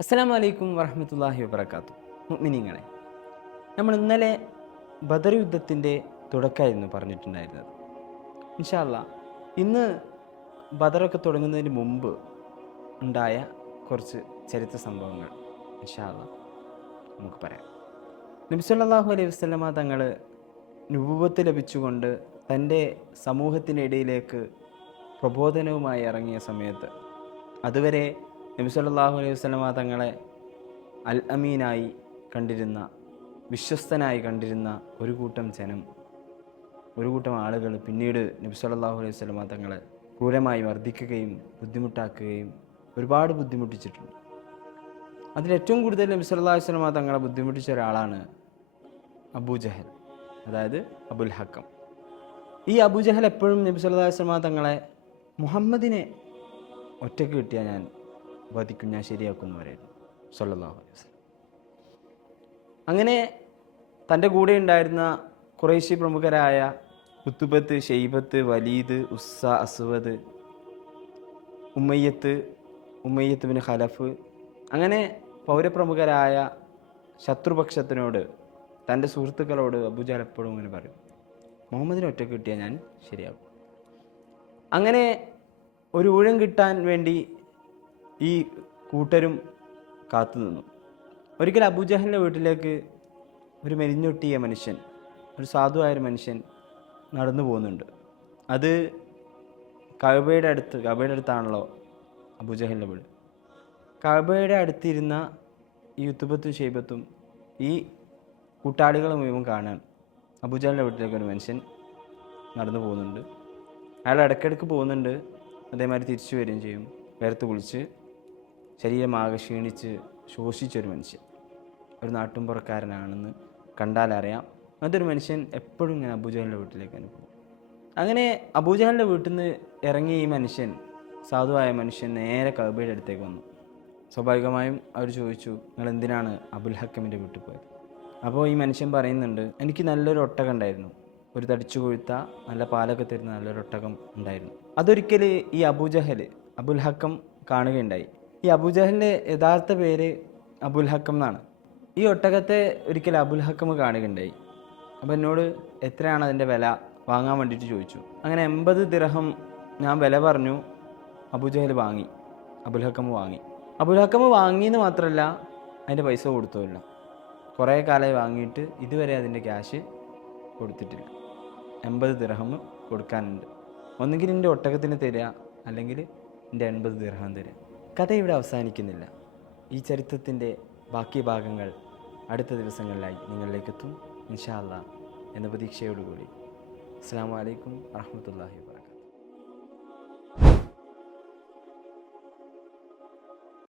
അസ്സലാമു അലൈക്കും വറഹ്മത്തുള്ളാഹി വബറകാതുഹു. മുഅ്മിനീങ്ങളെ, നമ്മൾ ഇന്നലെ ബദർ യുദ്ധത്തിൻ്റെ തുടക്കമായിരുന്നു പറഞ്ഞിട്ടുണ്ടായിരുന്നത്. ഇൻഷാ അല്ലാ ഇന്ന് ബദറൊക്കെ തുടങ്ങുന്നതിന് മുമ്പ് ഉണ്ടായ കുറച്ച് ചരിത്ര സംഭവങ്ങൾ ഇൻഷാ അല്ലാ നമുക്ക് പറയാം. നബി സല്ലല്ലാഹു അലൈഹി വസല്ലമ തങ്ങൾ നുബുവത്ത് ലഭിച്ചുകൊണ്ട് തൻ്റെ സമൂഹത്തിൻ്റെ ഇടയിലേക്ക് പ്രബോധനവുമായി ഇറങ്ങിയ സമയത്ത് അതുവരെ നബി സല്ലല്ലാഹു അലൈഹി വസല്ലമ തങ്ങളെ അൽ അമീനായി കണ്ടിരുന്ന, വിശ്വസ്തനായി കണ്ടിരുന്ന ഒരു കൂട്ടം ആളുകൾ പിന്നീട് നബി സല്ലല്ലാഹു അലൈഹി വസല്ലമ തങ്ങളെ ക്രൂരമായി മർദ്ദിക്കുകയും ബുദ്ധിമുട്ടാക്കുകയും ഒരുപാട് ബുദ്ധിമുട്ടിച്ചിട്ടുണ്ട്. അതിലേറ്റവും കൂടുതൽ നബി സല്ലല്ലാഹു അലൈഹി വസല്ലമ തങ്ങളെ ബുദ്ധിമുട്ടിച്ച ഒരാളാണ് അബൂജഹൽ, അതായത് അബുൽ ഹക്കം. ഈ അബൂജഹൽ എപ്പോഴും നബി സല്ലല്ലാഹു അലൈഹി വസല്ലമ തങ്ങളെ മുഹമ്മദിനെ ഒറ്റയ്ക്ക് കിട്ടിയാൽ ഞാൻ വധിക്കും, ഞാൻ ശരിയാക്കുന്നവരായിരുന്നു സല്ലല്ലാഹു അലൈഹി വസല്ലം. അങ്ങനെ തൻ്റെ കൂടെ ഉണ്ടായിരുന്ന ഖുറൈശി പ്രമുഖരായ ഉത്തുബത്ത്, ഷെയ്ബത്ത്, വലീദ്, ഉസ്സ, അസ്വദ്, ഉമ്മയ്യത്ത് ബിൻ ഖലഫ്, അങ്ങനെ പൗരപ്രമുഖരായ ശത്രുപക്ഷത്തിനോട്, തൻ്റെ സുഹൃത്തുക്കളോട് അബൂജഹൽ എപ്പോഴും ഇങ്ങനെ പറയും, മുഹമ്മദിനെ ഒറ്റയ്ക്ക് കിട്ടിയാൽ ഞാൻ ശരിയാകും. അങ്ങനെ ഒരു ഊഴം കിട്ടാൻ വേണ്ടി ഈ കൂട്ടരും കാത്തു നിന്നു. ഒരിക്കൽ അബൂജഹലിൻ്റെ വീട്ടിലേക്ക് ഒരു മെലിഞ്ഞൊട്ടിയ മനുഷ്യൻ, ഒരു സാധുവായൊരു മനുഷ്യൻ നടന്നു പോകുന്നുണ്ട്. അത് കഅബയുടെ അടുത്താണല്ലോ അബൂജഹലിൻ്റെ വീട്. കഅബയുടെ അടുത്തിരുന്ന ഈ ഉത്തുബത്തും ഷെയ്ബത്തും ഈ കൂട്ടാളികൾ മുഴുവൻ കാണാൻ അബൂജഹലിൻ്റെ വീട്ടിലേക്ക് ഒരു മനുഷ്യൻ നടന്നു പോകുന്നുണ്ട്. അയാൾ ഇടയ്ക്കിടയ്ക്ക് പോകുന്നുണ്ട്, അതേമാതിരി തിരിച്ചു വരികയും ചെയ്യും. വേർത്ത് കുളിച്ച് ശരീരമാകെ ക്ഷീണിച്ച് ശോഷിച്ചൊരു മനുഷ്യൻ, ഒരു നാട്ടുമ്പുറക്കാരനാണെന്ന് കണ്ടാലറിയാം. അതൊരു മനുഷ്യൻ എപ്പോഴും ഇങ്ങനെ അബൂജഹലിൻ്റെ വീട്ടിലേക്ക് പോകും. അങ്ങനെ അബൂജഹലിൻ്റെ വീട്ടിൽ നിന്ന് ഇറങ്ങിയ ഈ മനുഷ്യൻ, സാധുവായ മനുഷ്യൻ, നേരെ കഅബയുടെ അടുത്തേക്ക് വന്നു. സ്വാഭാവികമായും അവർ ചോദിച്ചു, നിങ്ങൾ എന്തിനാണ് അബുൽ ഹക്കമിൻ്റെ വീട്ടിൽ പോയത്? അപ്പോൾ ഈ മനുഷ്യൻ പറയുന്നുണ്ട്, എനിക്ക് നല്ലൊരു ഒട്ടകം ഉണ്ടായിരുന്നു, ഒരു തടിച്ചു കൊഴുത്ത നല്ല പാലൊക്കെ തരുന്ന നല്ലൊരു ഒട്ടകം ഉണ്ടായിരുന്നു. അതൊരിക്കൽ ഈ അബുൽ ഹക്കം കാണുകയുണ്ടായി. ഈ അബൂജഹലിൻ്റെ യഥാർത്ഥ പേര് അബുൽ ഹക്കം എന്നാണ്. ഈ ഒട്ടകത്തെ ഒരിക്കൽ അബുൽ ഹക്കം കാണുകയുണ്ടായി. അപ്പോൾ എന്നോട് എത്രയാണ് അതിൻ്റെ വില വാങ്ങാൻ വേണ്ടിയിട്ട് ചോദിച്ചു. അങ്ങനെ 80 ദിർഹം ഞാൻ വില പറഞ്ഞു. അബൂജഹൽ വാങ്ങി, അബുൽ ഹക്കം വാങ്ങി. അബുൽ ഹക്കം വാങ്ങിയെന്ന് മാത്രമല്ല, അതിൻ്റെ പൈസ കൊടുത്തുമില്ല. കുറേ കാലമായി വാങ്ങിയിട്ട് ഇതുവരെ അതിൻ്റെ ക്യാഷ് കൊടുത്തിട്ടില്ല. 80 ദിർഹം കൊടുക്കാനുണ്ട്. ഒന്നുകിൽ എൻ്റെ ഒട്ടകത്തിന് തരിക, അല്ലെങ്കിൽ എൻ്റെ 80 ദിർഹം തരിക. കഥ ഇവിടെ അവസാനിക്കുന്നില്ല. ഈ ചരിത്രത്തിൻ്റെ ബാക്കി ഭാഗങ്ങൾ അടുത്ത ദിവസങ്ങളിലായി നിങ്ങളിലേക്കെത്തും ഇൻഷാ അല്ലാ എന്ന പ്രതീക്ഷയോടുകൂടി. അസ്സലാമു അലൈക്കും വറഹ്മത്തുള്ളാഹി വബറകാതുഹു.